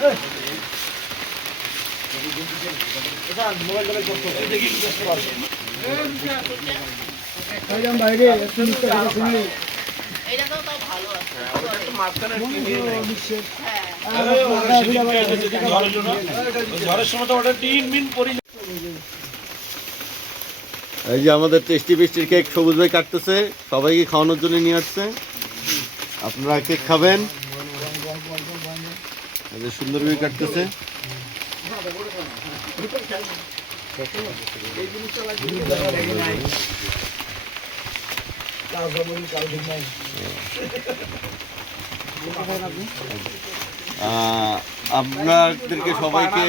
এই যে আমাদের টেস্টি পেস্টির কেক সবুজ ভাই কাটতেছে, সবাইকে খাওয়ানোর জন্য নিয়ে আসছে। আপনারা কেক খাবেন। এই যে সুন্দর ভাই কাটতেছে। আপনাদেরকে সবাইকে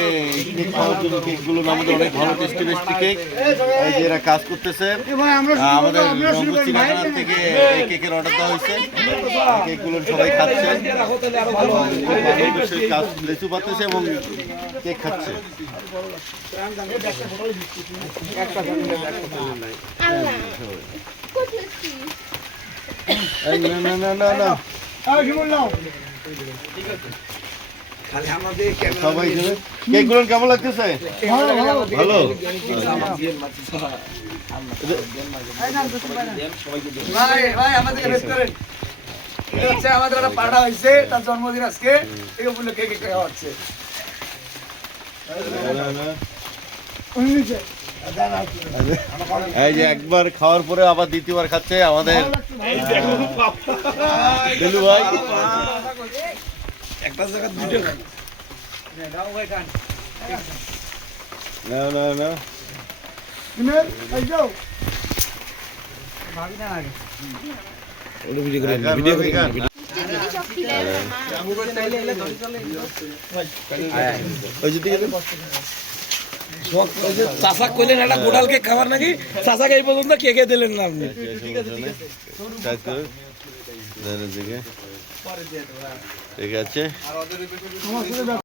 কেক খাওয়ার জন্য কেকগুলো আমাদের অনেক ভালো টেস্টি টেস্টি কেক, এই যে এরা কাজ করতেছে। আমাদের রংপুর চিড়িয়াখানা থেকে এই কেকের অর্ডার দেওয়া হয়েছে। কেকগুলো সবাই খাচ্ছে, কাজ লেচু পাচ্ছে এবং কেক খাচ্ছে। সবাই কেকগুলো কেমন লাগতেছে? ভালো। আমাদের একটা পাড়া হয়েছে, তার জন্মদিন আজকে, এই উপলক্ষে কেক খাওয়া হচ্ছে। এই যে একবার খাওয়ার পরে আবার দ্বিতীয়বার খাচ্ছে আমাদের দিলু ভাই। একটা জায়গা দুটো না না না চাষা কইলেন একটা গোটাল কেক খাবার নাকি, চাষাকে এই পর্যন্ত কেকে দিলেন না আপনি। ঠিক আছে।